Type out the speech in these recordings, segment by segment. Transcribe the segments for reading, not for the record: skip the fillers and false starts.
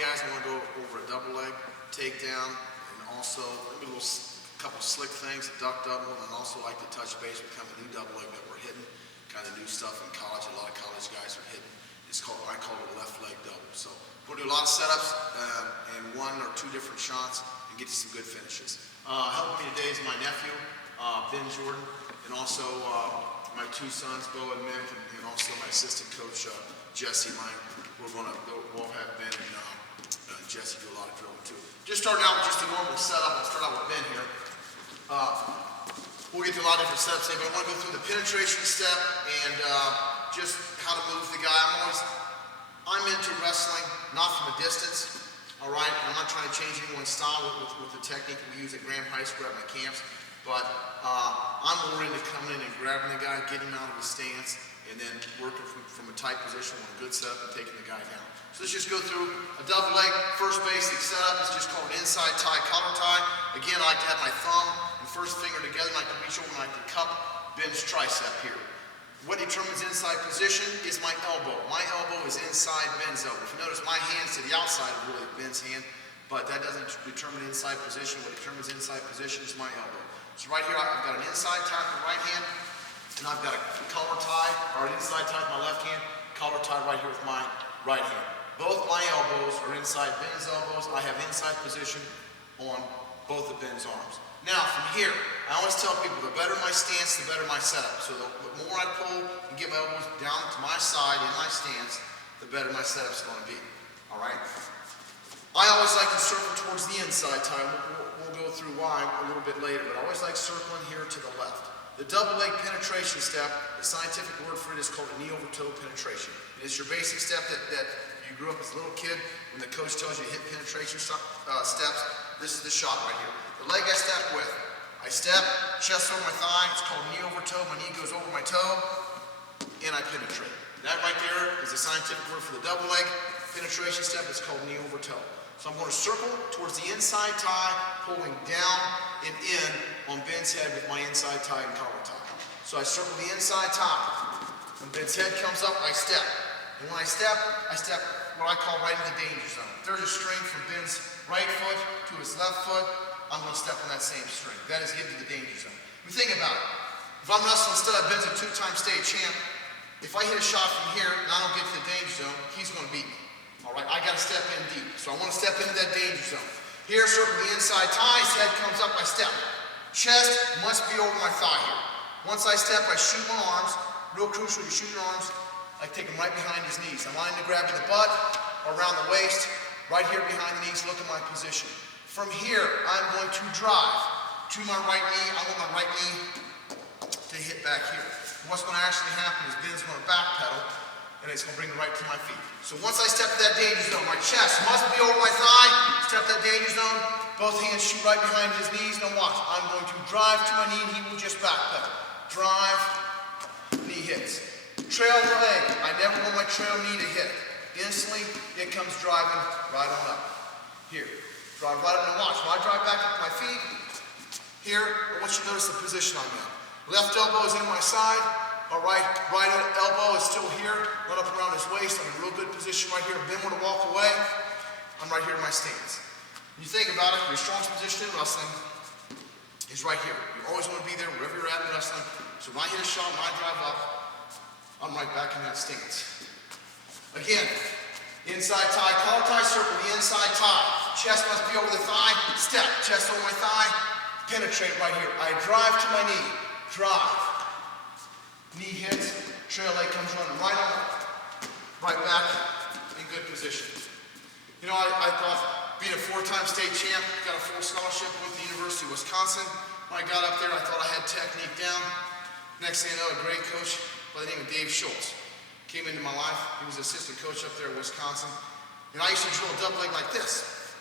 guys, I want to go over a double leg, takedown, and also maybe a couple slick things, a duck double, and also like to touch base with kind of a new double leg that we're hitting, kind of new stuff in college. A lot of college guys are hitting. I call it a left leg double. So we'll do a lot of setups and one or two different shots and get you some good finishes. Helping me today is my nephew, Ben Jordan, and also my two sons, Bo and Mick, and also my assistant coach, Jesse Lang. We'll have Ben and Jesse do a lot of drilling too. Just starting out with just a normal setup. I'll start out with Ben here. We'll get to a lot of different setups today, but I want to go through the penetration step and just how to move the guy. I'm into wrestling, not from a distance. All right, I'm not trying to change anyone's style with the technique we use at Graham High School at my camps, but I'm more into coming in and grabbing the guy, getting him out of his stance, and then working from a tight position on a good setup and taking the guy down. So let's just go through a double leg. First basic setup is just called an inside tie, collar tie. Again, I like to have my thumb and first finger together, and I can reach over and I can cup Ben's tricep here. What determines inside position is my elbow. My elbow is inside Ben's elbow. If you notice, my hand's to the outside of really Ben's hand, but that doesn't determine inside position. What determines inside position is my elbow. So right here, I've got an inside tie with my right hand, and I've got a collar tie, or an inside tie with my left hand, collar tie right here with my right hand. Both my elbows are inside Ben's elbows. I have inside position on both of Ben's arms. Now, from here, I always tell people the better my stance, the better my setup. So the more I pull and get my elbows down to my side in my stance, the better my setup's going to be. All right? I always like to circle towards the inside tie. We'll go through why a little bit later, but I always like circling here to the left. The double leg penetration step, the scientific word for it is called a knee over toe penetration. And it's your basic step that you grew up as a little kid when the coach tells you to hit penetration steps. This is the shot right here. The leg I step with. I step, chest over my thigh, it's called knee over toe. My knee goes over my toe, and I penetrate. That right there is the scientific word for the double leg penetration step. It's called knee over toe. So I'm going to circle towards the inside tie, pulling down and in on Ben's head with my inside tie and collar tie. So I circle the inside tie. When Ben's head comes up, I step. And when I step what I call right in the danger zone. If there's a string from Ben's right foot to his left foot, I'm going to step on that same string. That is getting to the danger zone. If you think about it, if I'm wrestling stud, Ben's a two-time state champ. If I hit a shot from here and I don't get to the danger zone, he's going to beat me. All right, I got to step in deep. So I want to step into that danger zone. Here, circle the inside tie, his head comes up, I step. Chest must be over my thigh here. Once I step, I shoot my arms. Real crucial, you shoot your arms, I take them right behind his knees. I'm lining to grab the butt, around the waist, right here behind the knees, look at my position. From here, I'm going to drive to my right knee. I want my right knee to hit back here. What's going to actually happen is Ben's going to backpedal, and it's going to bring it right to my feet. So once I step to that danger zone, my chest must be over my thigh. Step that danger zone, both hands shoot right behind his knees. Now watch, I'm going to drive to my knee, and he will just backpedal. Drive, knee hits. Trail leg, I never want my trail knee to hit. Instantly, it comes driving right on up. Here, drive right up and watch. When I drive back up my feet, here, I want you to notice the position I'm in. Left elbow is in my side. All right elbow is still here. Run up around his waist. I'm in a real good position right here. Ben want to walk away. I'm right here in my stance. When you think about it, your strongest position in wrestling is right here. You always want to be there wherever you're at in wrestling. So when I hit a shot, when I drive up, I'm right back in that stance. Again, inside tie, collar tie, circle the inside tie. Chest must be over the thigh. Step, chest over my thigh. Penetrate right here. I drive to my knee. Drive. Knee hits. Trail leg comes running right on. Right back in good position. You know, I thought being a four-time state champ, got a full scholarship with the University of Wisconsin. When I got up there, I thought I had technique down. Next thing you know, a great coach by the name of Dave Schultz came into my life. He was assistant coach up there at Wisconsin. And I used to drill a double leg like this.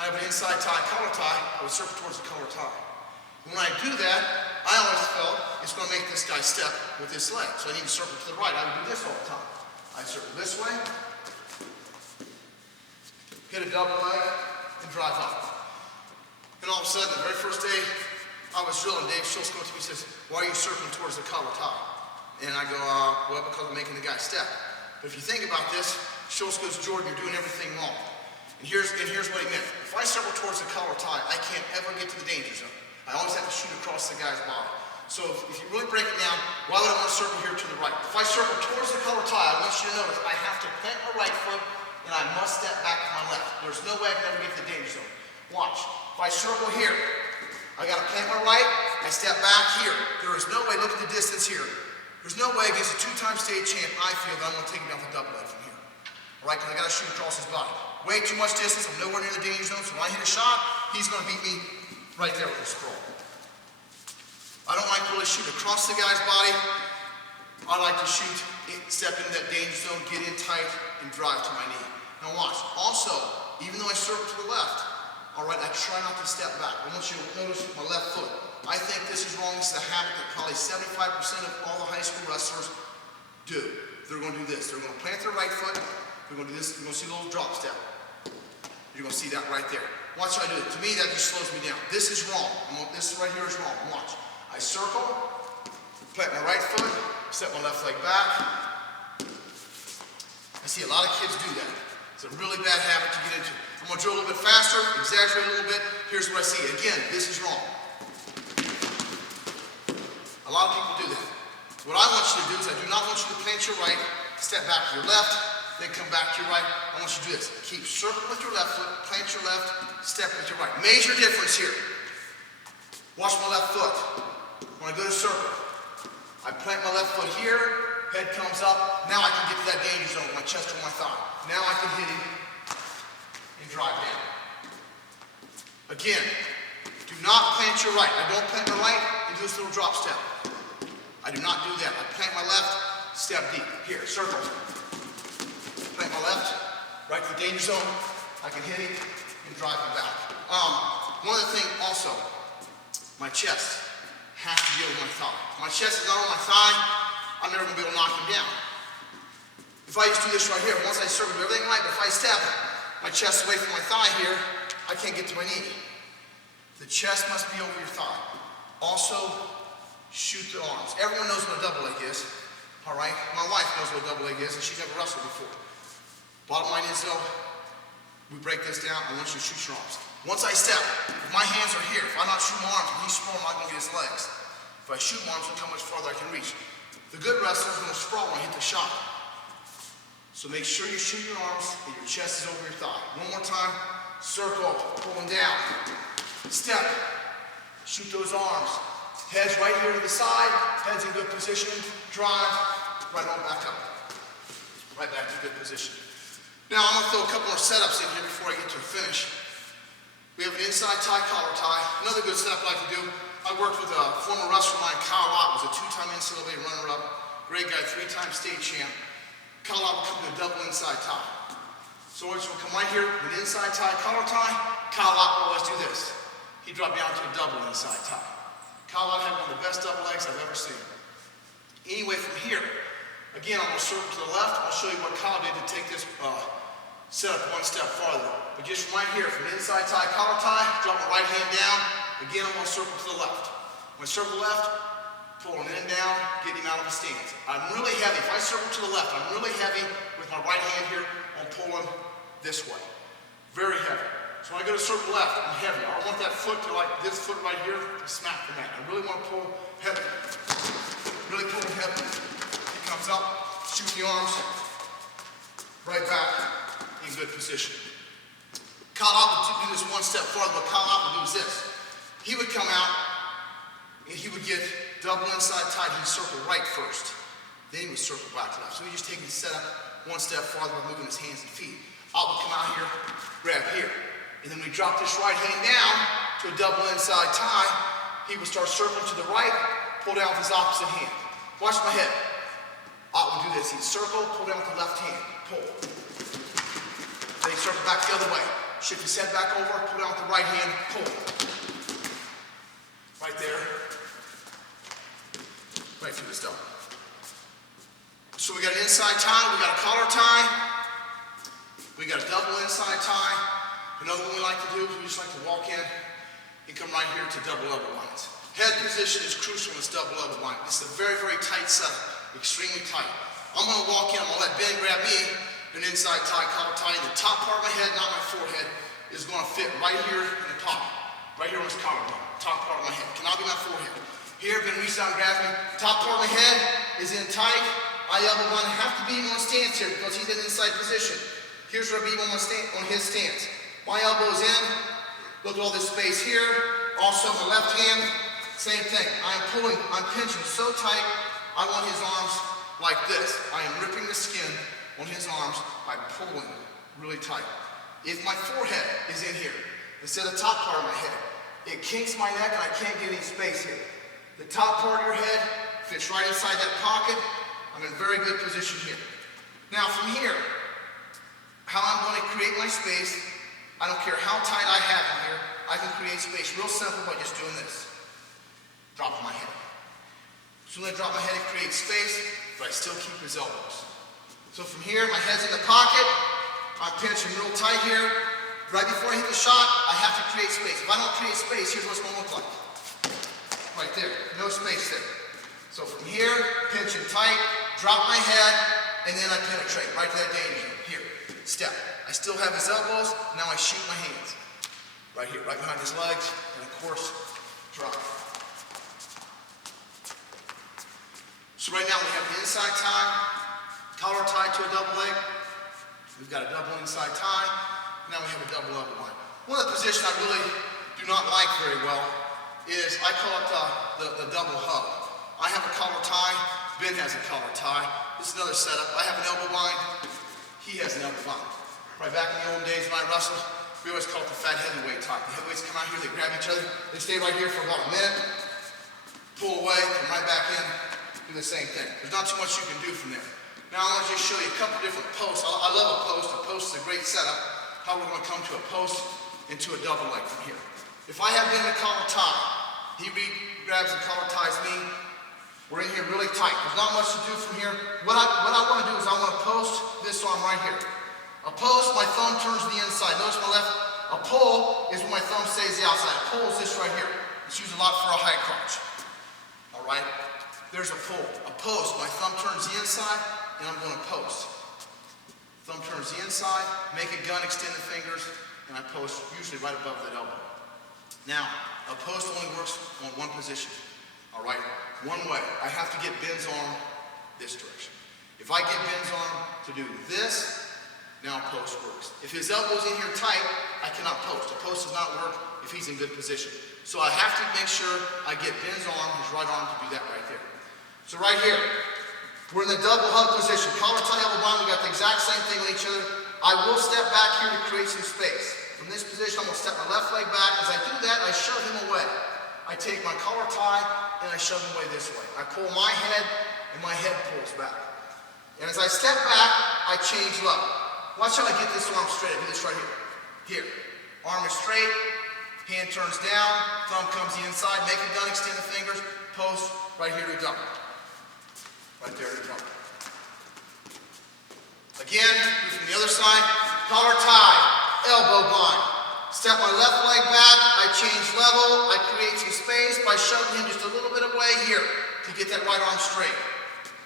I have an inside tie, collar tie. I would circle towards the collar tie. When I do that, I always felt it's going to make this guy step with this leg. So I need to circle to the right. I would do this all the time. I'd circle this way, hit a double leg, and drive up. And all of a sudden, the very first day I was drilling, Dave Schultz comes to me and says, "Why are you circling towards the collar tie?" And I go, well, because I'm making the guy step. But if you think about this, Schultz goes, Jordan, you're doing everything wrong. And here's what he meant. If I circle towards the collar tie, I can't ever get to the danger zone. I always have to shoot across the guy's body. So if you really break it down, why would I want to circle here to the right? If I circle towards the collar tie, I want you to notice I have to plant my right foot and I must step back to my left. There's no way I can ever get to the danger zone. Watch. If I circle here, I got to plant my right, I step back here. There is no way, look at the distance here. There's no way against a two-time state champ, I feel that I'm going to take him down the double leg from here. All right, because I got to shoot across his body. Way too much distance, I'm nowhere near the danger zone, so when I hit a shot, he's going to beat me right there with a sprawl. I don't like to really shoot across the guy's body. I like to shoot, step into that danger zone, get in tight, and drive to my knee. Now watch. Also, even though I circle to the left, all right, I try not to step back. I want you to notice my left foot. I think this is wrong. This is a habit that probably 75% of all the high school wrestlers do. They're going to do this. They're going to plant their right foot. They're going to do this. You're going to see a little drop step. You're going to see that right there. Watch how I do it. To me, that just slows me down. This is wrong. This right here is wrong. Watch. I circle, plant my right foot, step my left leg back. I see a lot of kids do that. It's a really bad habit to get into. I'm going to drill a little bit faster, exaggerate a little bit. Here's what I see. Again, this is wrong. A lot of people do that. What I want you to do is I do not want you to plant your right, step back to your left, then come back to your right. I want you to do this. Keep circling with your left foot, plant your left, step with your right. Major difference here. Watch my left foot. When I go to circle, I plant my left foot here, head comes up. Now I can get to that danger zone with my chest or my thigh. Now I can hit him and drive down. Again, do not plant your right. I don't plant my right and do this little drop step. I do not do that. I plant my left, step deep. Here, circle. Plant my left, right to the danger zone. I can hit him and drive him back. One other thing also, my chest has to be over my thigh. If my chest is not on my thigh, I'm never going to be able to knock him down. If I just do this right here, once I circle everything right, but if I step my chest away from my thigh here, I can't get to my knee. The chest must be over your thigh. Also, shoot the arms. Everyone knows what a double leg is. All right? My wife knows what a double leg is, and she's never wrestled before. Bottom line is, though, we break this down. I want you to shoot your arms. Once I step, if my hands are here, if I'm not shooting my arms, when he's sprawl, I'm not going to get his legs. If I shoot my arms, look how much farther I can reach. The good wrestler is going to sprawl when I hit the shot. So make sure you shoot your arms and your chest is over your thigh. One more time. Circle, pulling down. Step. Shoot those arms. Head's right here to the side. Head's in good position. Drive. Right on back up. Right back to good position. Now I'm going to throw a couple more setups in here before I get to a finish. We have an inside tie, collar tie. Another good setup I like to do. I worked with a former wrestler of mine, Kyle Lott, was a two-time NCAA runner-up. Great guy, three-time state champ. Kyle Lott will come to a double inside tie. So we'll come right here with inside tie, collar tie. Kyle Lott will always do this. He dropped down to a double inside tie. Kyle Lott had one of the best double legs I've ever seen. Anyway, from here, again, I'm going to circle to the left. I'll show you what Kyle did to take this set up one step farther. But just from right here, from the inside tie, collar tie, drop my right hand down. Again, I'm going to circle to the left. When I circle left, pull him in and down, get him out of his stance. I'm really heavy. If I circle to the left, I'm really heavy with my right hand here. I'm pulling this way. Very heavy. So when I go to circle left, I'm heavy. I want that foot to, like this foot right here, to smack the mat. I really want to pull heavy. Really pull him heavy. He comes up, shoot the arms, right back. In good position. Kyle Lott would do this one step farther. What Kyle Lott would do is this. He would come out and he would get double inside tight. He'd circle right first. Then he would circle back to left. So he just take his setup one step farther by moving his hands and feet. I would come out here, grab here. And then we drop this right hand down to a double inside tie. He would start circling to the right, pull down with his opposite hand. Watch my head. I would do this. He'd circle, pull down with the left hand, pull. Then he circle back the other way. Shift his head back over, pull down with the right hand, pull. Right there. Right through this double. So we got an inside tie, we got a collar tie, we got a double inside tie. Another one we like to do is we just like to walk in and come right here to double elbow lines. Head position is crucial in this double elbow line. It's a very, very tight setup, extremely tight. I'm going to walk in, I'm going to let Ben grab me, an inside tie, collar tie. The top part of my head, not my forehead, is going to fit right here in the pocket. Right here on this collarbone. Top part of my head. Cannot be my forehead. Here, been reached out and grabbed me. Top part of my head is in tight. I elbow blind. I have to be on stance here because he's in inside position. Here's where I be on his stance. My elbow's in. Look at all this space here. Also, my left hand, same thing. I'm pinching so tight, I want his arms like this. I am ripping the skin on his arms by pulling really tight. If my forehead is in here, instead of the top part of my head, it kinks my neck and I can't get any space here. The top part of your head fits right inside that pocket. I'm in very good position here. Now from here, how I'm going to create my space, I don't care how tight I have in here, I can create space real simple by just doing this. Dropping my head. So when I drop my head, it creates space, but I still keep his elbows. So from here, my head's in the pocket, I'm pinching real tight here. Right before I hit the shot, I have to create space. If I don't create space, here's what it's going to look like. Right there, no space there. So from here, pinching tight, drop my head, and then I penetrate right to that danger zone. Here, step. I still have his elbows, now I shoot my hands. Right here, right behind his legs, and of course, drop. So right now we have the inside tie, collar tie to a double leg. We've got a double inside tie. Now we have a double elbow line. One of the positions I really do not like very well is, I call it the double hug. I have a collar tie, Ben has a collar tie. This is another setup. I have an elbow line, he has an elbow line. Right back in the old days when I wrestled, we always call it the fat heavyweight tie. The heavyweights come out here, they grab each other, they stay right here for about a minute, pull away, come right back in, do the same thing. There's not too much you can do from there. Now I want to just show you a couple different posts. I love a post. A post is a great setup. How we're going to come to a post into a double leg from here. If I have Ben in a collar tie, he grabs and collar ties me. We're in here really tight. There's not much to do from here. What I want to do is I want to post this arm right here. A post, my thumb turns to the inside. Notice my left. A pull is when my thumb stays the outside. A pull is this right here. It's used a lot for a high crotch. All right? There's a pull. A post, my thumb turns the inside, and I'm going to post. Thumb turns the inside, make a gun, extend the fingers, and I post usually right above that elbow. Now, a post only works on one position. All right? One way. I have to get Ben's arm this direction. If I get Ben's arm to do this, now a post works. If his elbow's in here tight, I cannot post. A post does not work if he's in good position. So I have to make sure I get Ben's arm, his right arm, to do that right there. So right here, we're in the double hug position. Collar tie, elbow bind, we got the exact same thing on each other. I will step back here to create some space. From this position, I'm going to step my left leg back. As I do that, I shove him away. I take my collar tie and I shove him away this way. I pull my head and my head pulls back. And as I step back, I change level. Watch how I get this arm straight. I do this right here. Here. Arm is straight, hand turns down, thumb comes the inside, make a gun, extend the fingers, post, right here to double. Right there to double. Again, do from the other side, collar tie, elbow bind. Step my left leg back, I change level, I create some space by shoving him just a little bit away here to get that right arm straight.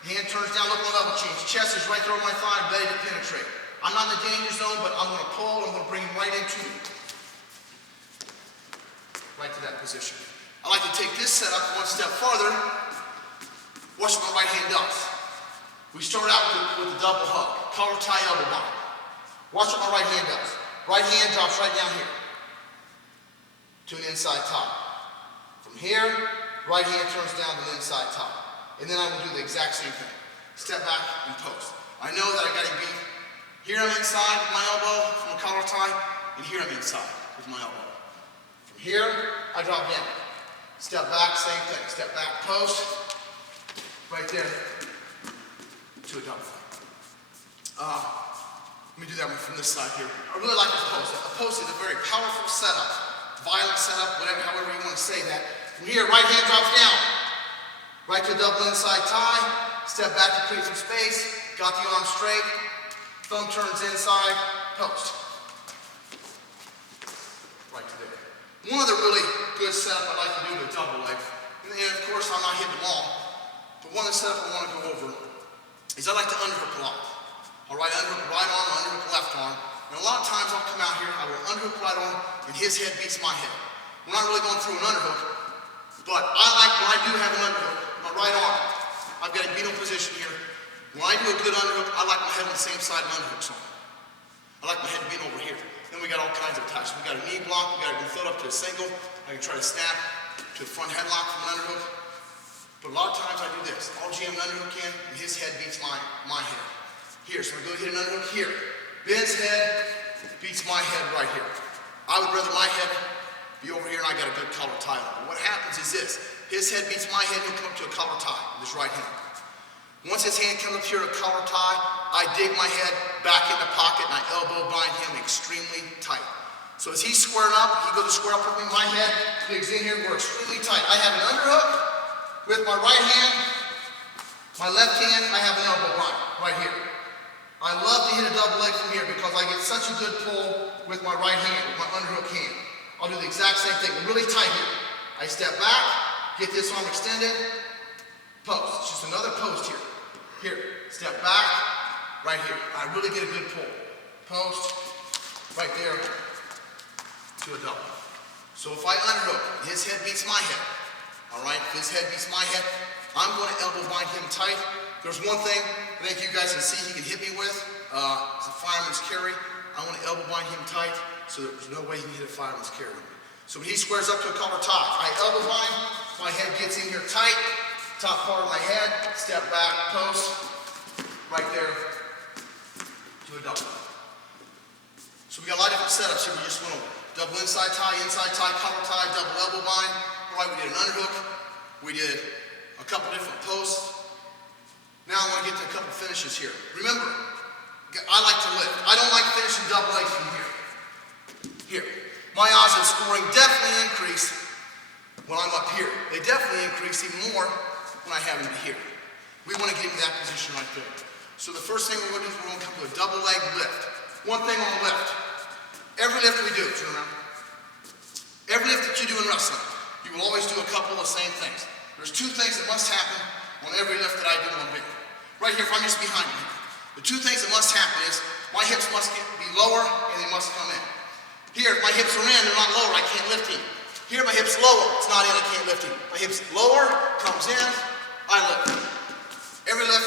Hand turns down, look at my level change. Chest is right there on my thigh, ready to penetrate. I'm not in the danger zone, but I'm going to pull, I'm going to bring him right into me. Right to that position. I like to take this setup one step farther. Watch what my right hand does. We start out with the double hug, collar tie, elbow bind. Watch what my right hand does. Right hand drops right down here to an inside tie. From here, right hand turns down to the inside tie. And then I will do the exact same thing. Step back and post. I know that I got him beat. Here I'm inside with my elbow from a collar tie, and here I'm inside with my elbow. From here, I drop down. Step back, same thing. Step back, post, right there to a double. Let me do that one from this side here. I really like this post. A post is a very powerful setup, violent setup, whatever, however you want to say that. From here, right hand drops down. Right to a double inside tie. Step back to create some space. Got the arm straight. Thumb turns inside. Post. Right to there. One of the really good setup I like to do to a double leg, and of course I'm not hitting them all, but one of the setup I want to go over is I like to underhook a lot. All right, underhook right arm, underhook left arm. And a lot of times I'll come out here, I will underhook right arm, and his head beats my head. We're not really going through an underhook, but I like when I do have an underhook, my right arm, I've got a beetle position here. When I do a good underhook, I like my head on the same side of underhooks on. I like my head being over here. Then we got all kinds of attacks. We got a knee block, we got a foot up to a single. I can try to snap to a front headlock from an underhook. But a lot of times I do this. I'll jam an underhook in, and his head beats my head. Here, so I go hit an underhook here. Ben's head beats my head right here. I would rather my head be over here and I got a good collar tie on. But what happens is this. His head beats my head, he'll come up to a collar tie with his right hand. Once his hand comes up here to a collar tie, I dig my head back in the pocket and I elbow bind him extremely tight. So as he's squaring up, he goes to square up with me, my head digs in here, we're extremely tight. I have an underhook with my right hand, my left hand, I have an elbow bind right here. I love to hit a double leg from here because I get such a good pull with my right hand, with my underhook hand. I'll do the exact same thing, really tight here. I step back, get this arm extended, post. It's just another post here. Here, step back, right here. I really get a good pull. Post, right there, to a double. So if I underhook, his head beats my head. All right, if his head beats my head, I'm going to elbow bind him tight. There's one thing I think you guys can see he can hit me with. It's a fireman's carry. I want to elbow bind him tight so that there's no way he can hit a fireman's carry with me. So when he squares up to a collar tie, I elbow bind, my head gets in here tight, top part of my head, step back, post, right there, to a double. So we got a lot of different setups here we just went over. Double inside tie, collar tie, double elbow bind. All right, we did an underhook. We did a couple different posts. Now I want to get to a couple finishes here. Remember, I like to lift. I don't like finishing double legs from here. Here. My odds of scoring definitely increase when I'm up here. They definitely increase even more when I have him here. We want to get into that position right there. So the first thing we're going to do is we're going to come to a double leg lift. One thing on the lift. Every lift we do, turn around. Every lift that you do in wrestling, you will always do a couple of the same things. There's two things that must happen on every lift that I do on big. Right here, if I'm just behind me, the two things that must happen is my hips must be lower and they must come in. Here, if my hips are in, they're not lower, I can't lift him. Here, my hips lower, it's not in, I can't lift him. My hips lower, comes in, I lift. Every lift,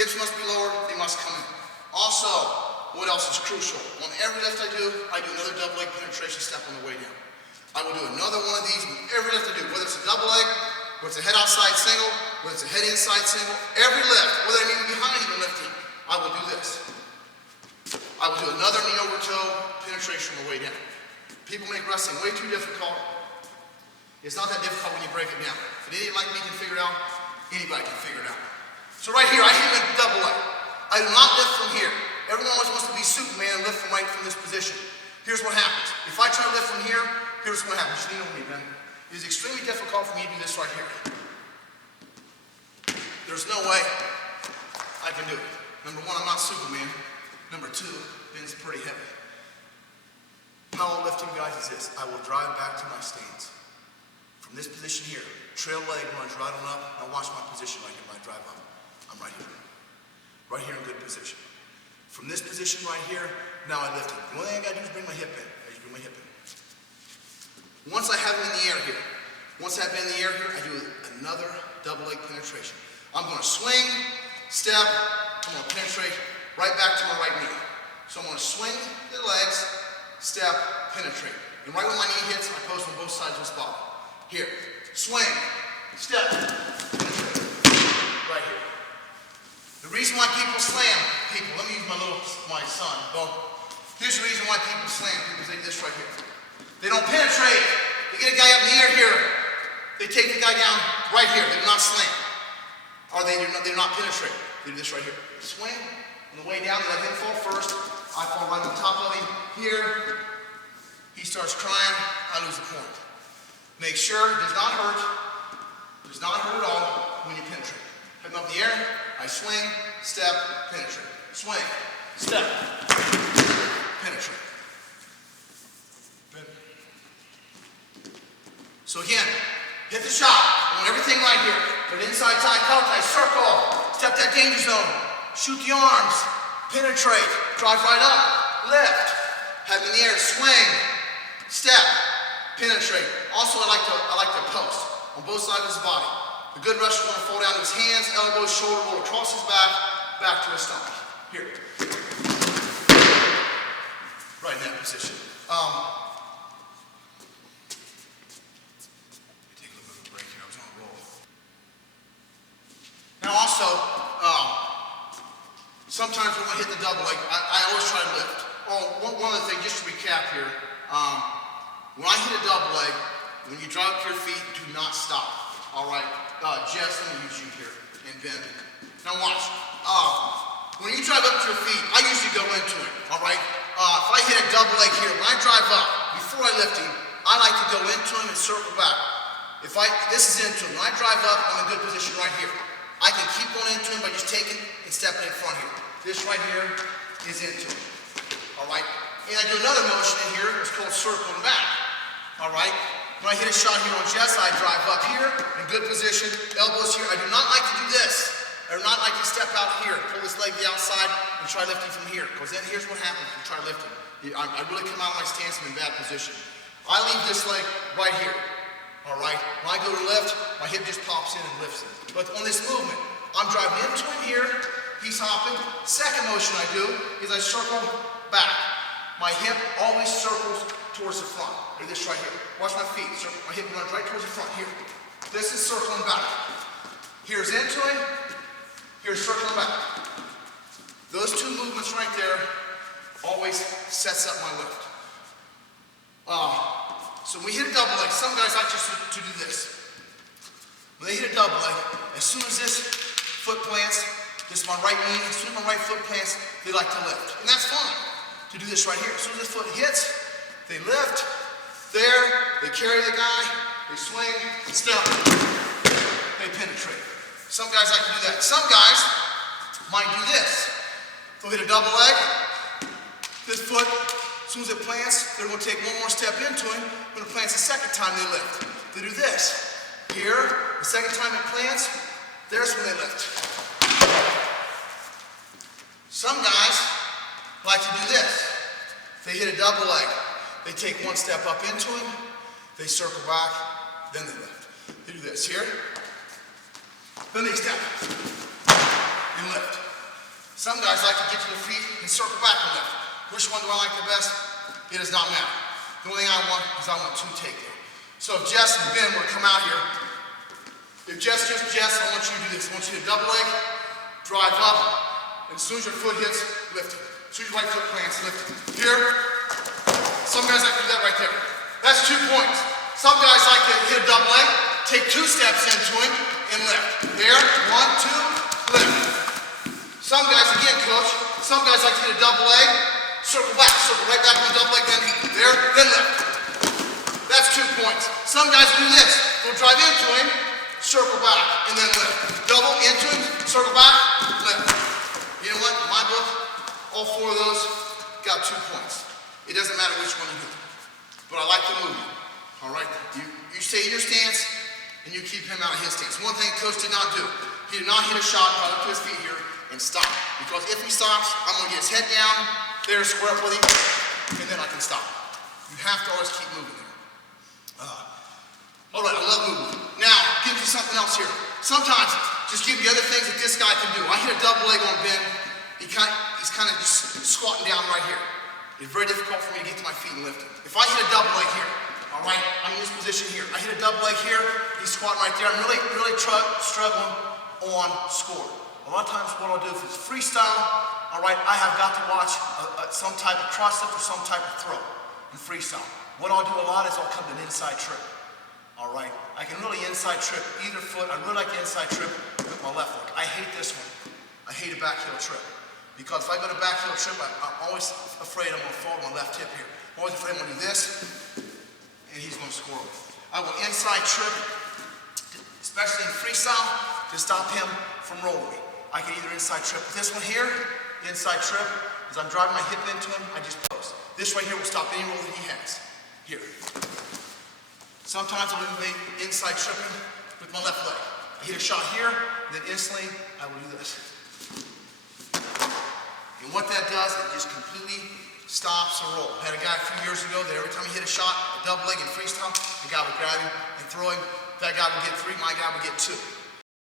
hips must be lower, they must come in. Also, what else is crucial? On every lift I do another double leg penetration step on the way down. I will do another one of these with every lift I do, whether it's a double leg, whether it's a head outside single, whether it's a head inside single, every lift, whether I'm even behind even lifting, I will do this. I will do another knee over toe penetration on the way down. People make wrestling way too difficult. It's not that difficult when you break it down. If an idiot like me can figure it out, anybody can figure it out. So right here, I hit with double leg. I do not lift from here. Everyone always wants to be Superman and lift from right from this position. Here's what happens. If I try to lift from here, here's what happens. Just lean over me, Ben. It is extremely difficult for me to do this right here. There's no way I can do it. Number one, I'm not Superman. Number two, Ben's pretty heavy. How I'll lift him, guys, is this. I will drive back to my stance. From this position here, trail leg runs right on up. Now watch my position right here when I drive up. I'm right here. Right here in good position. From this position right here, now I lift him. The only thing I gotta do is bring my hip in. I just bring my hip in. Once I have him in the air here, once I have him in the air here, I do another double leg penetration. I'm gonna swing, step, I'm gonna penetrate right back to my right knee. So I'm gonna swing the legs, step, penetrate. And right when my knee hits, I post on both sides of this body. Here, swing, step, penetrate. Right here. The reason why people slam people, let me use my son. Well, here's the reason why people slam people, they do this right here. They don't penetrate. They get a guy up in the air here. They take the guy down right here. They do not slam. Or they're not penetrate. They do this right here. Swing. On the way down, let him fall first. I fall right on top of him. Here. He starts crying. I lose the point. Make sure it does not hurt. It does not hurt at all when you penetrate. Have him up in the air. I swing, step, penetrate. Swing, step, penetrate. So again, hit the shot. I want everything right here. Put it inside tie, collar tie, circle. Step that danger zone. Shoot the arms. penetrate, drive right up, lift, have in the air, swing, step, penetrate. Also, I like to post on both sides of his body. The good wrestler is going to fall down to his hands, elbows, shoulder, roll across his back to his stomach. Here. Right in that position. Take a little bit of a break here. I was on a roll. Now also, sometimes when I hit the double leg, I always try to lift. One other thing, just to recap here. When I hit a double leg, when you drive up your feet, do not stop. All right, Jess, let me use you here and Ben. Now watch. When you drive up to your feet, I usually go into it. All right. If I hit a double leg here, when I drive up, before I lift him, I like to go into him and circle back. This is into him. When I drive up, I'm in a good position right here. I can keep going into him by just taking and stepping in front here. This right here is into him. All right. And I do another motion in here. It's called circling back. All right. When I hit a shot here on Jess, I drive up here in good position, elbows here. I do not like to do this. I do not like to step out here, pull this leg to the outside, and try lifting from here. Because then here's what happens when you try lifting. I really come out of my stance and in bad position. I leave this leg right here. All right. When I go to lift, my hip just pops in and lifts it. But on this movement, I'm driving into him here. He's hopping. Second motion I do is I circle back. My hip always circles towards the front. Look at this right here. Watch my feet. My hip runs right towards the front here. This is circling back. Here's into him. Here's circling back. Those two movements right there always sets up my lift. So when we hit a double leg, some guys like just to do this. When they hit a double leg, as soon as this foot plants, this is my right knee, as soon as my right foot plants, they like to lift. And that's fine to do this right here. As soon as this foot hits, they lift. There, they carry the guy, they swing, step, they penetrate. Some guys like to do that. Some guys might do this. They'll hit a double leg. This foot, as soon as it plants, they're going to take one more step into him. When it plants the second time, they lift. They do this. Here, the second time it plants, there's when they lift. Some guys like to do this. They hit a double leg. They take one step up into him. They circle back. Then they lift. They do this here. Then they step and lift. Some guys like to get to their feet and circle back and lift. Which one do I like the best? It does not matter. The only thing I want is I want two takedown. So if Jess and Ben were to come out here, if just Jess, I want you to do this. I want you to double leg, drive up, and as soon as your foot hits, lift it. As soon as your right foot plants, lift it. Here, some guys like to do that right there. That's 2 points. Some guys like to hit a double leg, take 2 steps into him, and lift. There, 1, 2, lift. Some guys, again, coach, some guys like to hit a double leg, circle right back to the double leg, then there, then lift. That's 2 points. Some guys do this. They'll drive into him, circle back, and then lift. Double into him, circle back, lift. You know what? In my book, all 4 of those got 2 points. It doesn't matter which one you do. But I like the movement. All right? You stay in your stance, and you keep him out of his stance. One thing Coach did not do. He did not hit a shot right up to his feet here and stop. Because if he stops, I'm going to get his head down, there, square up with him, and then I can stop. You have to always keep moving there. All right, I love movement. Now, give you something else here. Sometimes, just give you other things that this guy can do. I hit a double leg on Ben. He's kind of just squatting down right here. It's very difficult for me to get to my feet and lift him. If I hit a double leg here, all right, I'm in this position here. I hit a double leg here, he's squatting right there. I'm really struggling on score. A lot of times what I'll do if it's freestyle, all right, I have got to watch some type of cross lift or some type of throw in freestyle. What I'll do a lot is I'll come to an inside trip. All right, I can really inside trip either foot. I really like the inside trip with my left leg. I hate this one. I hate a back heel trip. Because if I go to back heel trip, I'm always afraid I'm going to fall on my left hip here. I'm always afraid I'm going to do this, and he's going to score me. I will inside trip, especially in freestyle, to stop him from rolling me. I can either inside trip this one here, inside trip, as I'm driving my hip into him, I just post. This right here will stop any roll that he has. Here. Sometimes I'll even be inside tripping with my left leg. I hit a shot here, and then instantly I will do this. And And what that does, it just completely stops a roll. I had a guy a few years ago that every time he hit a shot, a double leg in freestyle, the guy would grab him and throw him. That guy would get 3, my guy would get 2.